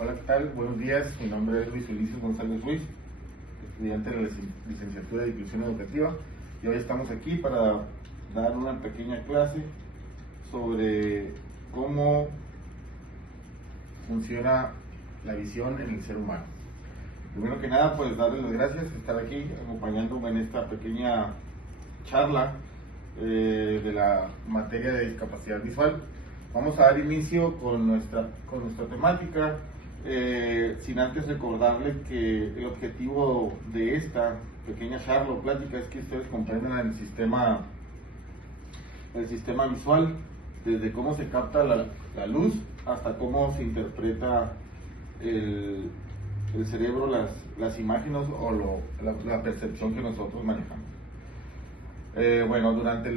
Hola, ¿qué tal? Buenos días, mi nombre es Luis Ulises González Ruiz, estudiante de la licenciatura de Inclusión Educativa, y hoy estamos aquí para dar una pequeña clase sobre cómo funciona la visión en el ser humano. Primero que nada, pues darles las gracias por estar aquí acompañándome en esta pequeña charla de la materia de discapacidad visual. Vamos a dar inicio con nuestra temática, sin antes recordarles que el objetivo de esta pequeña charla o plática es que ustedes comprendan el sistema visual, desde cómo se capta la luz hasta cómo se interpreta el cerebro, las imágenes o la percepción que nosotros manejamos. Bueno, durante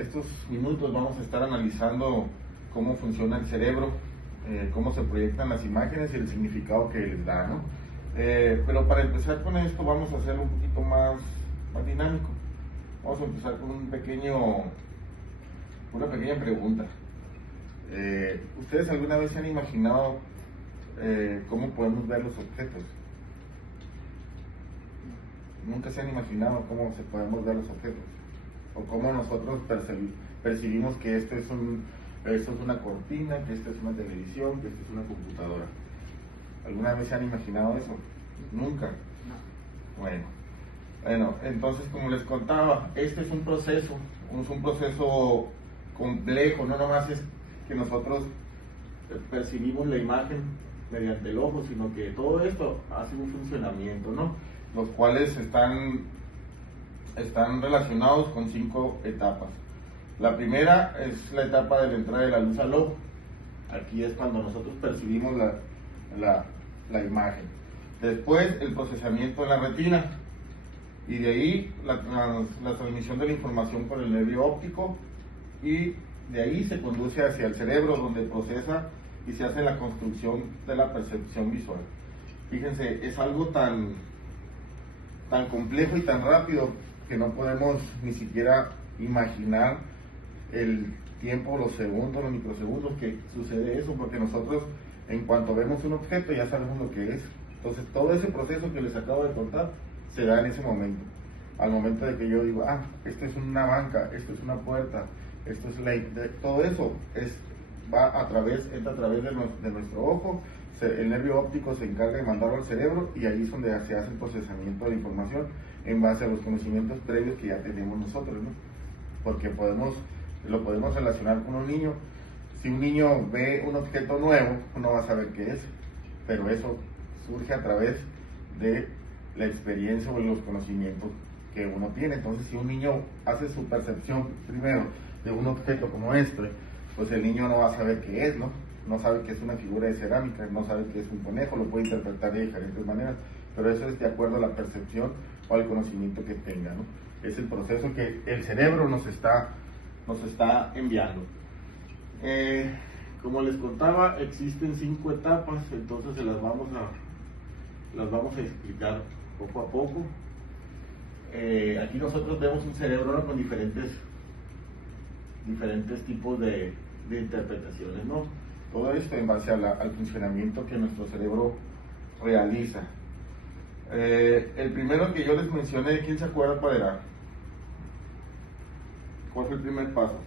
estos minutos vamos a estar analizando cómo funciona el cerebro, cómo se proyectan las imágenes y el significado que les da, ¿no? Pero para empezar con esto vamos a hacerlo un poquito más dinámico. Vamos a empezar con una pequeña pregunta. ¿Ustedes alguna vez se han imaginado cómo podemos ver los objetos? ¿Nunca se han imaginado cómo se podemos ver los objetos? ¿O cómo nosotros percibimos que esto es una cortina, que esto es una televisión, que esto es una computadora? ¿Alguna vez se han imaginado eso? ¿Nunca? No. Bueno, entonces, como les contaba, este es un proceso complejo. No nomás es que nosotros percibimos la imagen mediante el ojo, sino que todo esto hace un funcionamiento, ¿no? Los cuales están relacionados con 5 etapas. La primera es la etapa de la entrada de la luz al ojo. Aquí es cuando nosotros percibimos la imagen. Después, el procesamiento en la retina. Y de ahí, la transmisión de la información por el nervio óptico. Y de ahí se conduce hacia el cerebro, donde procesa y se hace la construcción de la percepción visual. Fíjense, es algo tan complejo y tan rápido que no podemos ni siquiera imaginar el tiempo, los segundos, los microsegundos que sucede eso, porque nosotros en cuanto vemos un objeto ya sabemos lo que es. Entonces todo ese proceso que les acabo de contar se da en ese momento. Al momento de que yo digo, esto es una banca, esto es una puerta, esto es todo eso entra a través de nuestro ojo. El nervio óptico se encarga de mandarlo al cerebro y ahí es donde se hace el procesamiento de la información en base a los conocimientos previos que ya tenemos nosotros, ¿no? Porque lo podemos relacionar con un niño. Si un niño ve un objeto nuevo, uno va a saber qué es, pero eso surge a través de la experiencia o los conocimientos que uno tiene. Entonces, si un niño hace su percepción primero de un objeto como este, pues el niño no va a saber qué es, ¿no? No sabe que es una figura de cerámica, no sabe que es un conejo, lo puede interpretar de diferentes maneras, pero eso es de acuerdo a la percepción o al conocimiento que tenga, ¿no? Es el proceso que el cerebro nos está enviando. Como les contaba, existen 5 etapas, entonces se las vamos a explicar poco a poco. Aquí nosotros vemos un cerebro, ¿no?, con diferentes tipos de interpretaciones, ¿no? Todo esto en base al funcionamiento que nuestro cerebro realiza. El primero que yo les mencioné, ¿quién se acuerda cuál era? ¿Cuál fue el primer paso?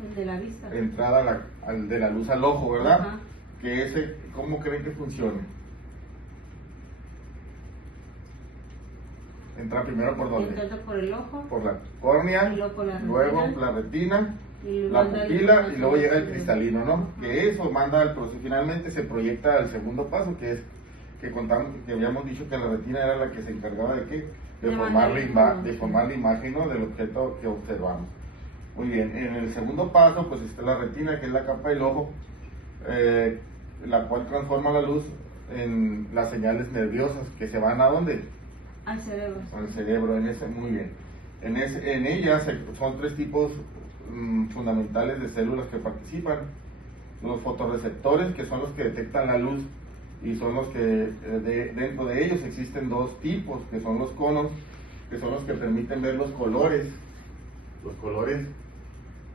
El de la vista. Entrada de la luz al ojo, ¿verdad? Ajá. Que ¿cómo creen que funcione? Entra primero por dónde? Entra por el ojo. Por la córnea, luego la retina, la pupila y luego llega el cristalino, ¿no? Que eso manda al proceso, finalmente se proyecta al segundo paso, que es que habíamos dicho que la retina era la que se encargaba de qué, de formar la imagen, ¿no?, del objeto que observamos. Muy bien, en el segundo paso pues está la retina, que es la capa del ojo, la cual transforma la luz en las señales nerviosas que se van ¿a dónde? Al cerebro. Al cerebro, muy bien. En ellas son 3 tipos fundamentales de células que participan. Los fotorreceptores, que son los que detectan la luz, y son los que dentro de ellos existen 2 tipos, que son los conos, que son los que permiten ver los colores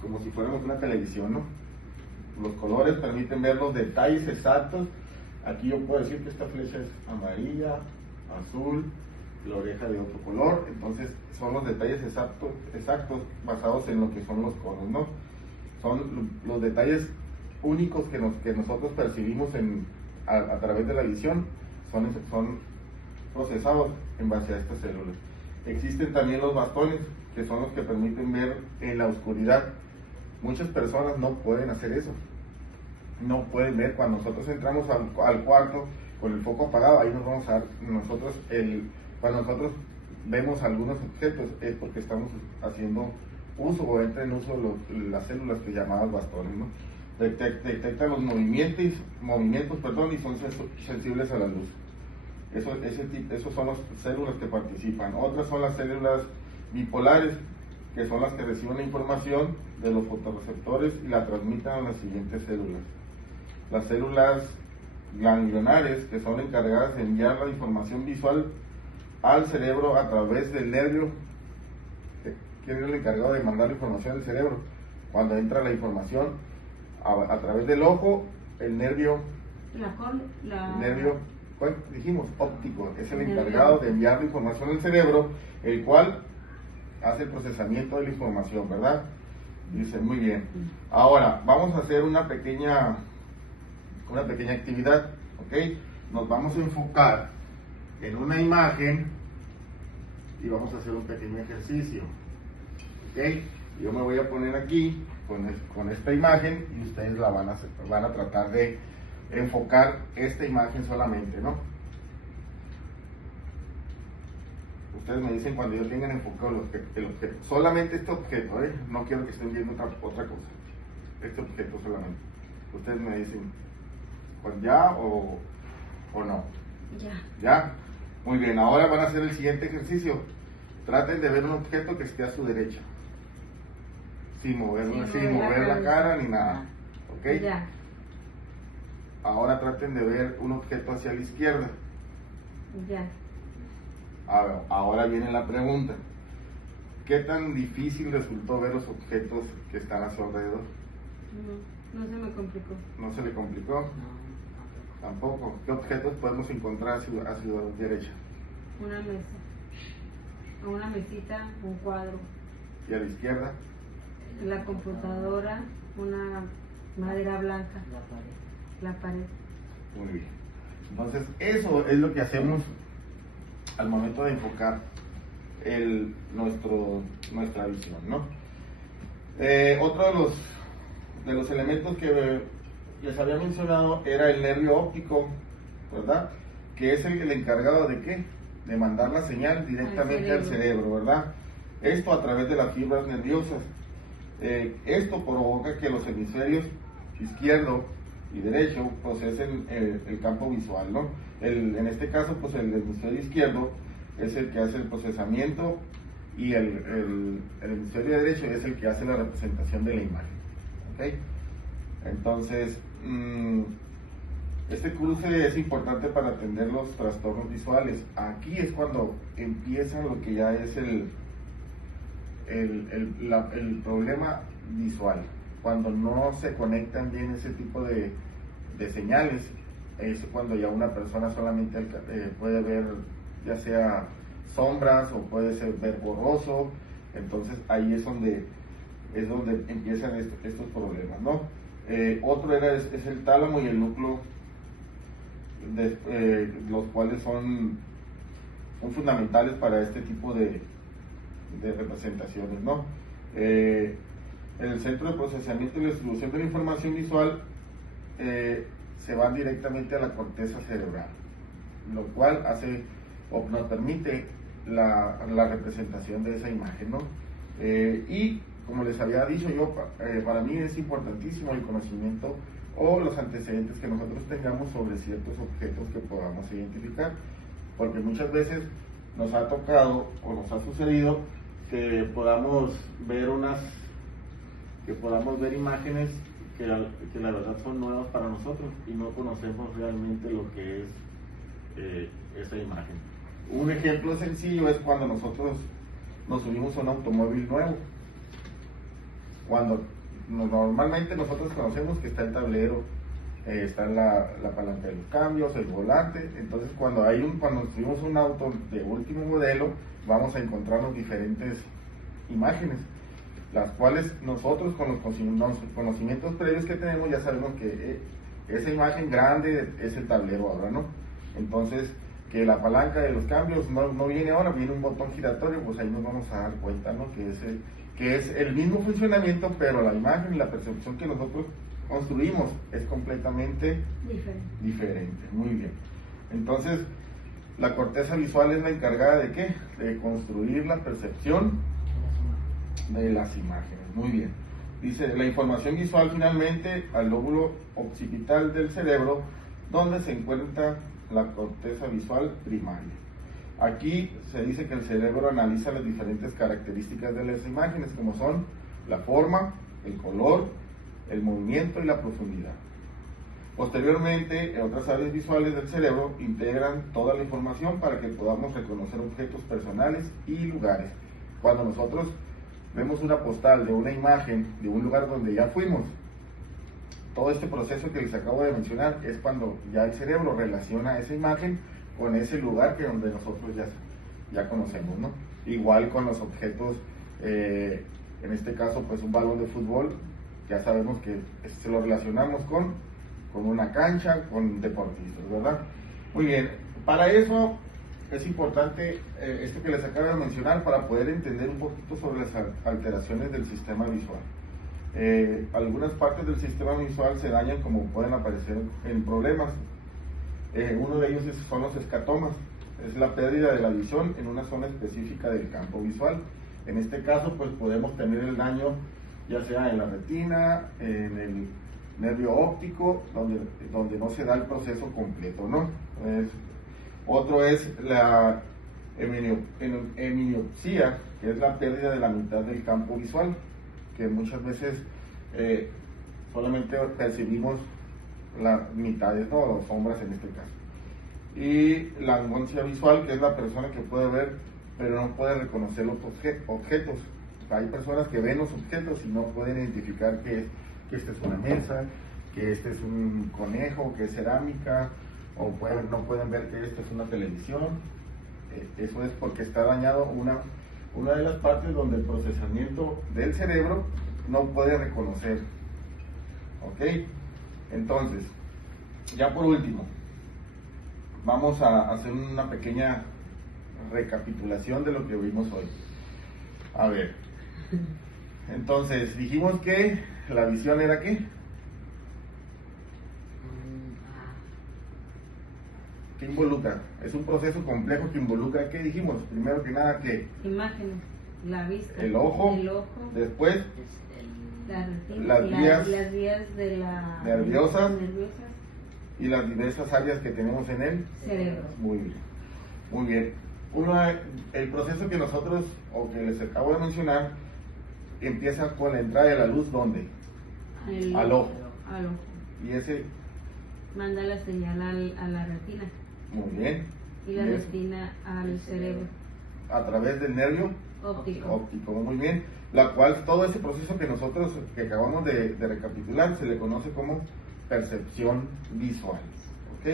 como si fuéramos una televisión, ¿no? Los colores permiten ver los detalles exactos Aquí yo puedo decir que esta flecha es amarilla, azul, la oreja de otro color. Entonces son los detalles exactos basados en lo que son los conos, ¿no? Son los detalles únicos que nosotros percibimos a través de la visión, son procesados en base a estas células. Existen también los bastones, que son los que permiten ver en la oscuridad. Muchas personas no pueden hacer eso, no pueden ver. Cuando nosotros entramos al cuarto con el foco apagado, ahí nos vamos a dar cuando nosotros vemos algunos objetos, es porque estamos haciendo uso o entra en uso las células que llamadas bastones, ¿no? Detectan los movimientos, y son sensibles a la luz. Esos son las células que participan. Otras son las células bipolares, que son las que reciben la información de los fotorreceptores y la transmiten a las siguientes células. Las células ganglionares, que son encargadas de enviar la información visual al cerebro a través del nervio. ¿Quién es el encargado de mandar la información al cerebro? Cuando entra la información a través del ojo, el nervio, ¿cuál dijimos? Óptico, es el encargado de enviar la información al cerebro, el cual hace el procesamiento de la información, ¿verdad? Dice, muy bien. Ahora, vamos a hacer una pequeña actividad, ¿ok? Nos vamos a enfocar en una imagen y vamos a hacer un pequeño ejercicio, ¿ok? Yo me voy a poner aquí con esta imagen y ustedes van a tratar de enfocar esta imagen solamente, ¿no? Ustedes me dicen cuando ya tengan enfocado el objeto. Solamente este objeto, ¿eh? No quiero que estén viendo otra cosa. Este objeto solamente. Ustedes me dicen, pues ya o no. Ya. ¿Ya? Muy bien, ahora van a hacer el siguiente ejercicio. Traten de ver un objeto que esté a su derecha. Sin mover la cara ni nada. ¿Ok? Ya. Ahora traten de ver un objeto hacia la izquierda. Ya. Ahora viene la pregunta. ¿Qué tan difícil resultó ver los objetos que están a su alrededor? No se me complicó. ¿No se le complicó? No, Tampoco. ¿Qué objetos podemos encontrar a su derecha? una mesa. Una mesita, un cuadro. ¿Y a la izquierda? La computadora, una madera blanca. La pared. Muy bien. Entonces, eso es lo que hacemos al momento de enfocar nuestra visión, ¿no? Otro de los elementos que les había mencionado era el nervio óptico, ¿verdad? Que es el encargado de ¿qué? De mandar la señal directamente al cerebro, ¿verdad? Esto a través de las fibras nerviosas. Esto provoca que los hemisferios izquierdo y derecho procesen el campo visual, ¿no? En este caso, pues el hemisferio izquierdo es el que hace el procesamiento y el hemisferio derecho es el que hace la representación de la imagen, ¿ok? Entonces, este cruce es importante para atender los trastornos visuales. Aquí es cuando empieza lo que ya es el problema visual. Cuando no se conectan bien ese tipo de señales, es cuando ya una persona solamente puede ver ya sea sombras o puede ver borroso. Entonces ahí es donde empiezan estos problemas, ¿no? Otro es el tálamo y el núcleo, los cuales son fundamentales para este tipo de representaciones, ¿no? El centro de procesamiento y la distribución de la información visual se van directamente a la corteza cerebral, lo cual nos permite la representación de esa imagen, ¿no? Y como les había dicho yo, para mí es importantísimo el conocimiento o los antecedentes que nosotros tengamos sobre ciertos objetos que podamos identificar, porque muchas veces nos ha tocado o nos ha sucedido que podamos ver imágenes que la verdad son nuevas para nosotros y no conocemos realmente lo que es esa imagen. Un ejemplo sencillo es cuando nosotros nos subimos a un automóvil nuevo. Cuando normalmente nosotros conocemos que está el tablero, está la palanca de los cambios, el volante. Entonces cuando subimos un auto de último modelo, vamos a encontrarnos diferentes imágenes, las cuales nosotros con los conocimientos previos que tenemos ya sabemos que esa imagen grande es el tablero ahora, ¿no? Entonces, que la palanca de los cambios no viene ahora, viene un botón giratorio, pues ahí nos vamos a dar cuenta, ¿no? Que es el mismo funcionamiento, pero la imagen y la percepción que nosotros construimos es completamente diferente. Muy bien. Entonces, la corteza visual es la encargada de ¿qué? De construir la percepción de las imágenes. Muy bien. Dice, la información visual finalmente al lóbulo occipital del cerebro, donde se encuentra la corteza visual primaria. Aquí se dice que el cerebro analiza las diferentes características de las imágenes, como son la forma, el color, el movimiento y la profundidad. Posteriormente, en otras áreas visuales del cerebro integran toda la información para que podamos reconocer objetos personales y lugares. Cuando nosotros vemos una postal de una imagen de un lugar donde ya fuimos, todo este proceso que les acabo de mencionar es cuando ya el cerebro relaciona esa imagen con ese lugar donde nosotros ya conocemos, ¿no? Igual con los objetos, en este caso pues un balón de fútbol, ya sabemos que se lo relacionamos con una cancha, con deportistas, ¿verdad? Muy bien, para eso es importante esto que les acabo de mencionar para poder entender un poquito sobre las alteraciones del sistema visual. Algunas partes del sistema visual se dañan como pueden aparecer en problemas. Uno de ellos son los escatomas, es la pérdida de la visión en una zona específica del campo visual. En este caso pues podemos tener el daño ya sea en la retina, en el nervio óptico, donde no se da el proceso completo, ¿no? Otro es la heminiopsia, que es la pérdida de la mitad del campo visual, que muchas veces solamente percibimos las mitades, ¿no? O sombras en este caso. Y la angoncia visual, que es la persona que puede ver, pero no puede reconocer los objetos. Hay personas que ven los objetos y no pueden identificar que esta es una mesa, que este es un conejo, que es cerámica, o no pueden ver que esta es una televisión. Eso es porque está dañado una de las partes donde el procesamiento del cerebro no puede reconocer. ¿Ok? Entonces, ya por último, vamos a hacer una pequeña recapitulación de lo que vimos hoy. A ver, entonces dijimos que la visión era ¿qué? ¿Qué involucra? Es un proceso complejo que involucra, ¿qué dijimos? Primero que nada, ¿qué? Imágenes, la vista, el ojo, después las vías de la nerviosas y las diversas áreas que tenemos en el cerebro. Muy bien, muy bien. El proceso que nosotros, o que les acabo de mencionar, empieza con la entrada de la luz, ¿dónde? Al ojo. Y ese manda la señal a la retina. Muy bien. Y la retina al cerebro. A través del nervio óptico, muy bien. La cual, todo ese proceso que acabamos de recapitular, se le conoce como percepción visual. ¿Ok?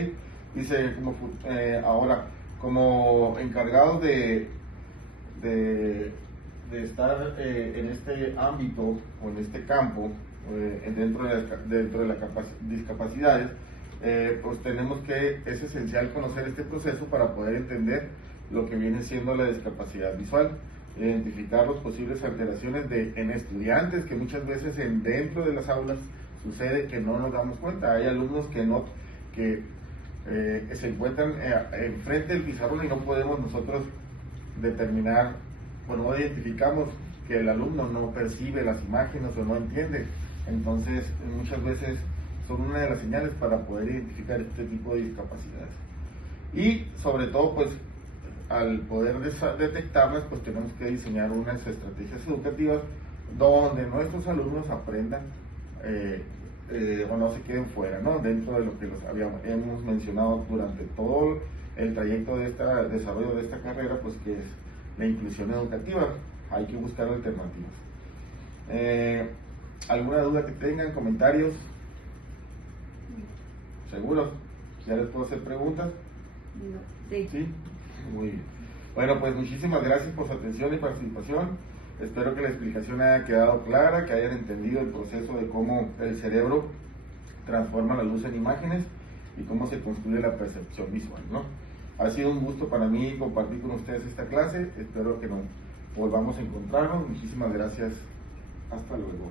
Dice, ahora, como encargados de estar en este ámbito o en este campo, dentro de las discapacidades, pues es esencial conocer este proceso para poder entender lo que viene siendo la discapacidad visual, identificar las posibles alteraciones en estudiantes, que muchas veces dentro de las aulas sucede que no nos damos cuenta. Hay alumnos que se encuentran enfrente del pizarrón y no podemos nosotros determinar, no identificamos que el alumno no percibe las imágenes o no entiende. Entonces muchas veces son una de las señales para poder identificar este tipo de discapacidades. Y sobre todo, pues al poder detectarlas, pues tenemos que diseñar unas estrategias educativas donde nuestros alumnos aprendan o no se queden fuera, ¿no? Dentro de lo que hemos mencionado durante todo el trayecto de desarrollo de esta carrera, pues que es la inclusión educativa. Hay que buscar alternativas. ¿Alguna duda que tengan? ¿Comentarios? ¿Seguros? ¿Ya les puedo hacer preguntas? No. Sí. Sí, muy bien. Bueno, pues muchísimas gracias por su atención y participación. Espero que la explicación haya quedado clara, que hayan entendido el proceso de cómo el cerebro transforma la luz en imágenes y cómo se construye la percepción visual, ¿no? Ha sido un gusto para mí compartir con ustedes esta clase. Espero que nos volvamos a encontrarnos. Muchísimas gracias. Hasta luego.